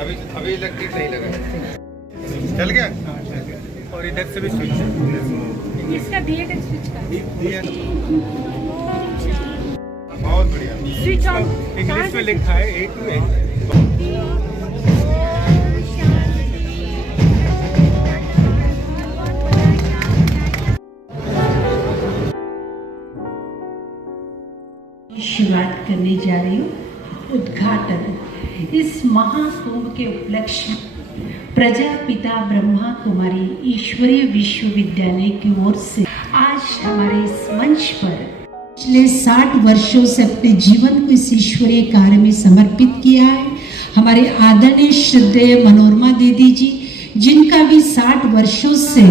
अभी इलेक्ट्रिक नहीं लगा, चल गया। और इधर से भी स्विच है, इसका दिए थे स्विच का बहुत बढ़िया। स्विच ऑन इंग्लिश में लिखा है A to H। शुरुआत करने जा रही हूँ। उद्घाटन इस महाकुंभ के उपलक्ष्य में प्रजापिता ब्रह्मा कुमारी ईश्वरीय विश्वविद्यालय की ओर से आज हमारे इस मंच पर पिछले 60 वर्षों से अपने जीवन को इस ईश्वरीय कार्य में समर्पित किया है हमारे आदरणीय श्रद्धेय मनोरमा दीदी जी, जिनका भी 60 वर्षों से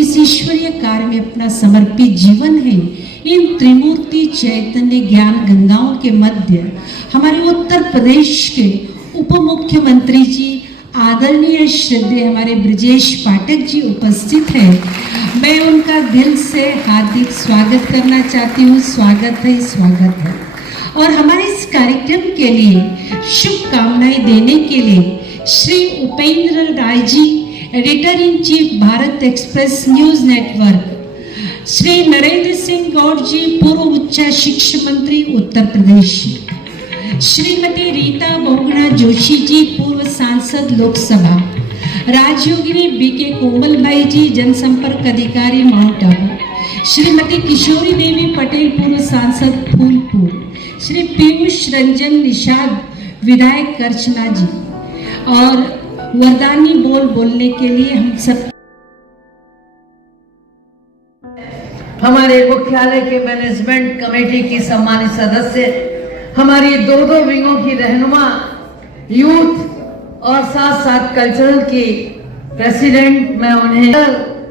इस ईश्वरीय कार्य में अपना समर्पित जीवन है। इन त्रिमूर्ति चैतन्य ज्ञान गंगाओं के मध्य हमारे उत्तर प्रदेश के उप मुख्यमंत्री जी आदरणीय श्रद्धेय हमारे ब्रजेश पाठक जी उपस्थित हैं। मैं उनका दिल से हार्दिक स्वागत करना चाहती हूँ। स्वागत है। और हमारे इस कार्यक्रम के लिए शुभकामनाएं देने के लिए Shri Upendra Rai ji, editor in chief Bharat express news network, Shri Narendra Singh Gaur ji, पूर्व उच्च शिक्षा मंत्री उत्तर प्रदेश, श्रीमती रीता बहुगुणा जोशी जी, पूर्व सांसद लोकसभा, राजयोगिनी बीके कोमल भाई जी, जनसंपर्क अधिकारी माउंट आबू, श्रीमती किशोरी देवी पटेल, पूर्व सांसद फूलपुर, श्री पीयूष रंजन निषाद, विधायक करछना जी, और वरदानी बोलने के लिए हम सब हमारे मुख्यालय के मैनेजमेंट कमेटी की सम्मानित सदस्य, हमारी दो विंगों की रहनुमा, यूथ और साथ साथ कल्चरल की प्रेसिडेंट, मैं उन्हें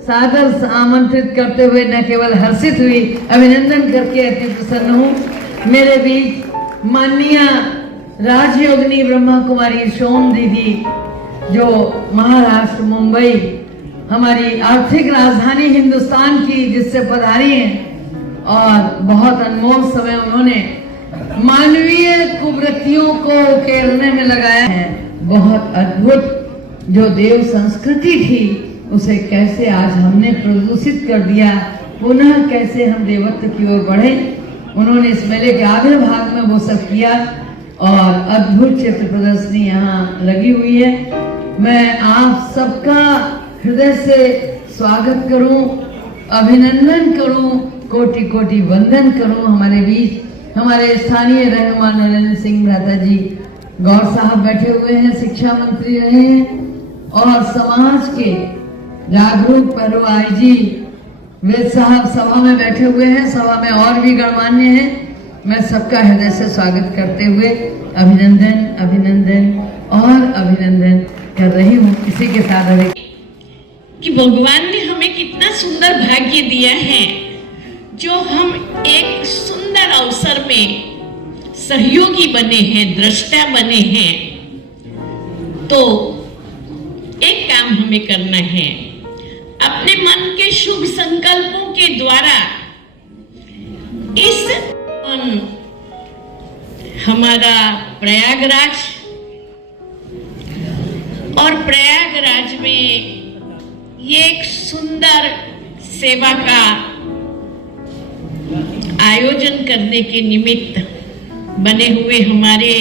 सादर आमंत्रित करते हुए न केवल हर्षित हुई, अभिनंदन करके अति प्रसन्न हूँ। मेरे बीच माननीय राजयोगिनी ब्रह्मा कुमारी सोम दीदी, जो महाराष्ट्र मुंबई हमारी आर्थिक राजधानी हिंदुस्तान की जिससे पधारी हैं, और बहुत अनमोल समय उन्होंने मानवीय कुवृत्तियों को उकेरने में लगाया है। बहुत अद्भुत जो देव संस्कृति थी उसे कैसे आज हमने प्रदूषित कर दिया, पुनः कैसे हम देवत्व की ओर बढ़े। उन्होंने इस मेले के आधे भाग में वो सब किया और अद्भुत चित्र प्रदर्शनी यहाँ लगी हुई है। मैं आप सबका हृदय से स्वागत करूं, अभिनंदन करूं, कोटि कोटि वंदन करूं। हमारे बीच हमारे स्थानीय रहनुमा नरेंद्र सिंह भ्राता जी गौर साहब बैठे हुए हैं, शिक्षा मंत्री रहे हैं, और समाज के जागरूक पहलू आईजी वेद साहब सभा में बैठे हुए हैं। सभा में और भी गणमान्य हैं। मैं सबका हृदय से स्वागत करते हुए अभिनंदन कर रही हूँ। इसी के साथ कि भगवान ने हमें कितना सुंदर भाग्य दिया है, जो हम एक सुंदर अवसर में सहयोगी बने हैं, दृष्टा बने हैं। तो एक काम हमें करना है, अपने मन के शुभ संकल्पों के द्वारा इस हमारा प्रयागराज और प्रयागराज में ये एक सुंदर सेवा का आयोजन करने के निमित्त बने हुए हमारे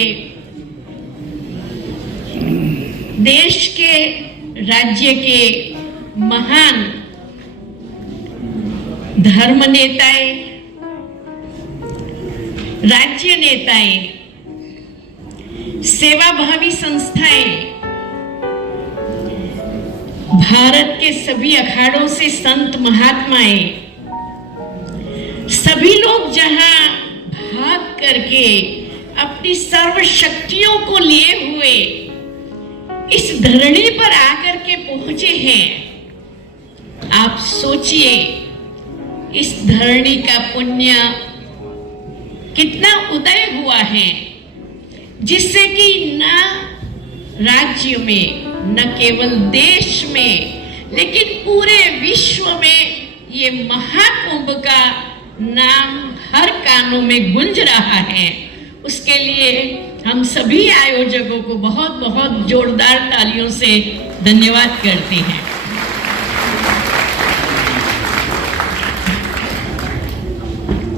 देश के राज्य के महान धर्म नेताएं, राज्य नेताएं, सेवाभावी संस्थाएं, भारत के सभी अखाड़ों से संत महात्माएं, सभी लोग जहां भाग करके अपनी सर्व शक्तियों को लिए हुए इस धरणी पर आकर के पहुंचे हैं। आप सोचिए इस धरणी का पुण्य कितना उदय हुआ है, जिससे कि न राज्य में, न केवल देश में, लेकिन पूरे विश्व में ये महाकुंभ का नाम हर कानों में गूंज रहा है। उसके लिए हम सभी आयोजकों को बहुत बहुत जोरदार तालियों से धन्यवाद करते हैं।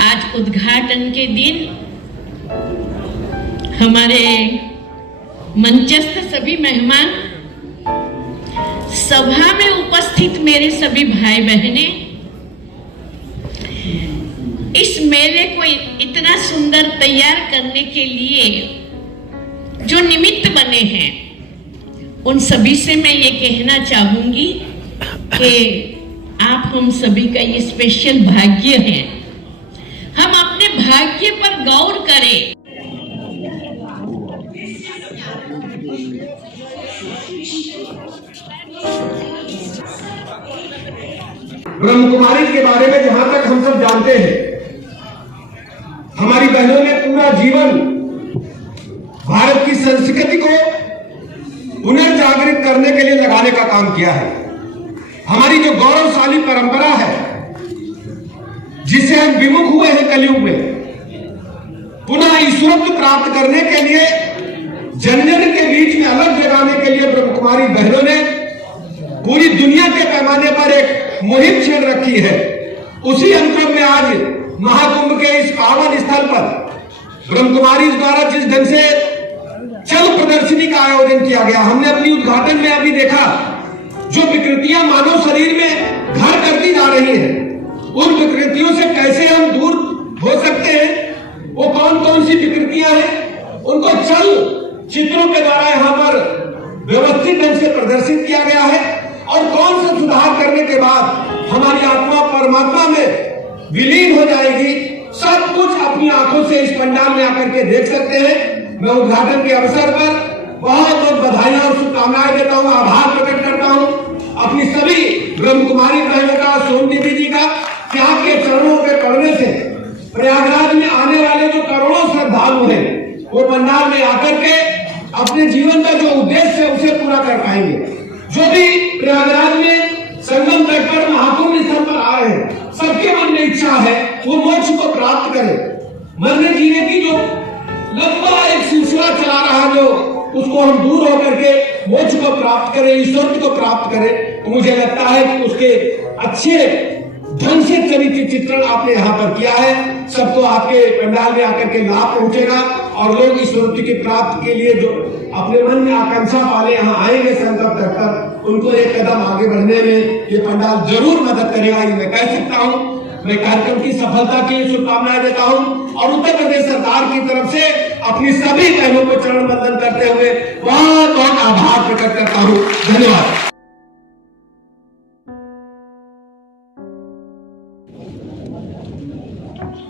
आज उद्घाटन के दिन हमारे मंचस्थ सभी मेहमान, सभा में उपस्थित मेरे सभी भाई बहने, इस मेले को इतना सुंदर तैयार करने के लिए जो निमित्त बने हैं, उन सभी से मैं ये कहना चाहूंगी कि आप हम सभी का ये स्पेशल भाग्य है। हम अपने भाग्य पर गौर करें। ब्रह्म कुमारी के बारे में जहां तक हम सब जानते हैं, हमारी बहनों ने पूरा जीवन भारत की संस्कृति को पुनर्जागृत करने के लिए लगाने का काम किया है। हमारी जो गौरवशाली परंपरा है, जिससे हम विमुख हुए हैं कलयुग में, पुनः ईश्वरत्व प्राप्त करने के लिए जन जन के बीच में अलग जगाने के लिए ब्रह्म कुमारी बहनों ने पूरी दुनिया के पैमाने पर एक मुहिम छेड़ रखी है। उसी अनुक्रम में आज महाकुंभ के इस पावन स्थल पर ब्रह्म कुमारी द्वारा जिस ढंग से चल प्रदर्शनी का आयोजन किया गया, हमने अपनी उद्घाटन में अभी देखा जो विकृतियां मानव शरीर में घर करती जा रही हैं, उन विकृतियों से कैसे हम दूर हो सकते हैं, वो कौन कौन सी विकृतियां हैं, उनको चल चित्रों के द्वारा यहाँ पर व्यवस्थित ढंग से प्रदर्शित किया गया है। और कौन सा सुधार करने के बाद हमारी आत्मा परमात्मा में विलीन हो जाएगी, सब कुछ अपनी आंखों से इस पंडाल में आकर के देख सकते हैं। मैं उद्घाटन के अवसर पर बहुत बहुत बधाइयां और शुभकामनाएं देता हूं, आभार प्रकट करता हूं अपनी सभी ब्रह्म कुमारी बहनों का, सोम देवी जी का, कि आपके चरणों पे पड़ने से प्रयागराज में आने वाले जो करोड़ों श्रद्धालु हैं, वो पंडाल में आकर के अपने जीवन का जो उद्देश्य है उसे पूरा कर पाएंगे। जो भी प्रयागराज में संगम तट पर महाकुंभ स्थल पर आए हैं, सबके मन में इच्छा है वो मोक्ष को प्राप्त करे। मरने जीने की जो लंबा एक सिलसिला चला रहा, जो उसको हम दूर होकर के मोक्ष को प्राप्त करें, ईश्वर को प्राप्त करें। तो मुझे लगता है कि उसके अच्छे ढंग से चरित्र चित्रण आपने यहाँ पर किया है। सबको आपके पंडाल में आकर के लाभ पहुंचेगा और लोग ईश्वर की प्राप्ति के लिए जो अपने मन में आकांक्षा वाले यहाँ आएंगे संकल्प कर, उनको एक कदम आगे बढ़ने में ये पंडाल जरूर मदद करेगा, ये मैं कह सकता हूँ। मैं कार्यक्रम की सफलता की शुभकामनाएं देता हूँ और उत्तर प्रदेश सरकार की तरफ से अपनी सभी बहनों को चरण बंदन करते हुए बहुत बहुत आभार प्रकट करता हूँ। धन्यवाद।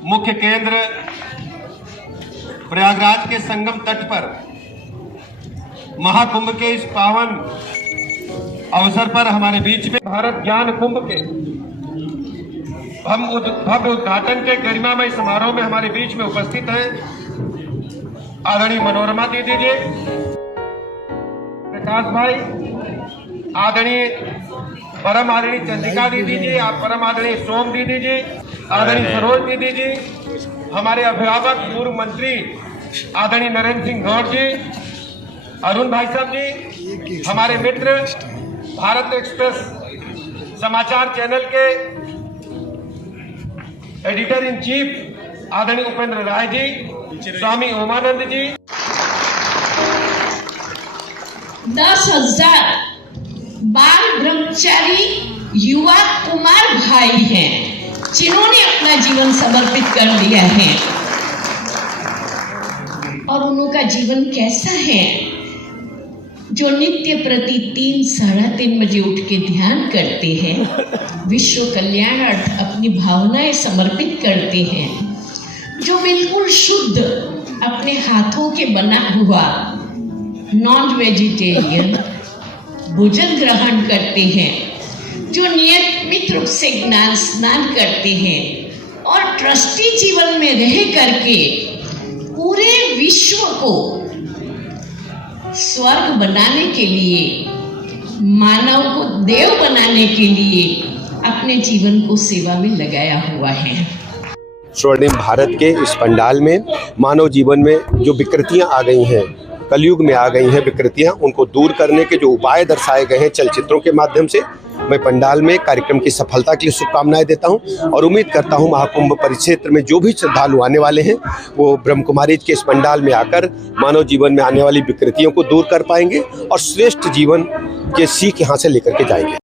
मुख्य केंद्र प्रयागराज के संगम तट पर महाकुंभ के इस पावन अवसर पर हमारे बीच में भारत ज्ञान कुंभ के हम भव्य उद्घाटन के गरिमामय समारोह में हमारे बीच में उपस्थित हैं आदरणीय मनोरमा दीदी जी, प्रकाश भाई, आदरणीय परम आदरणीय चंद्रिका दीदी जी, परम आदरणीय सोम दीदी जी, आदरणीय सरोज दीदी जी, हमारे अभिभावक पूर्व मंत्री आदरणीय नरेंद्र सिंह गौड़ जी, अरुण भाई साहब जी, हमारे मित्र भारत एक्सप्रेस समाचार चैनल के एडिटर इन चीफ आदरणीय उपेंद्र राय जी, स्वामी ओमानंद जी। 10,000 बाल ब्रह्मचारी युवा कुमार भाई हैं जिन्होंने अपना जीवन समर्पित कर दिया है। और उनका जीवन कैसा है, जो नित्य प्रति 3-3:30 बजे उठ के ध्यान करते हैं, विश्व कल्याणार्थ अपनी भावनाएं समर्पित करते हैं, जो बिल्कुल शुद्ध अपने हाथों के बना हुआ नॉन वेजिटेरियन भोजन ग्रहण करते हैं, जो नियमित रूप से ज्ञान स्नान करते हैं और ट्रस्टी जीवन में रह करके पूरे विश्व को स्वर्ग बनाने के लिए, मानव को देव बनाने के लिए अपने जीवन को सेवा में लगाया हुआ है। स्वर्णिम भारत के इस पंडाल में मानव जीवन में जो विकृतियां आ गई हैं, कलयुग में आ गई हैं विकृतियां, उनको दूर करने के जो उपाय दर्शाए गए हैं चलचित्रों के माध्यम से, मैं पंडाल में कार्यक्रम की सफलता के लिए शुभकामनाएं देता हूं और उम्मीद करता हूं महाकुंभ परिक्षेत्र में जो भी श्रद्धालु आने वाले हैं वो ब्रह्म कुमारी के इस पंडाल में आकर मानव जीवन में आने वाली विकृतियों को दूर कर पाएंगे और श्रेष्ठ जीवन के सीख यहाँ से लेकर के जाएंगे।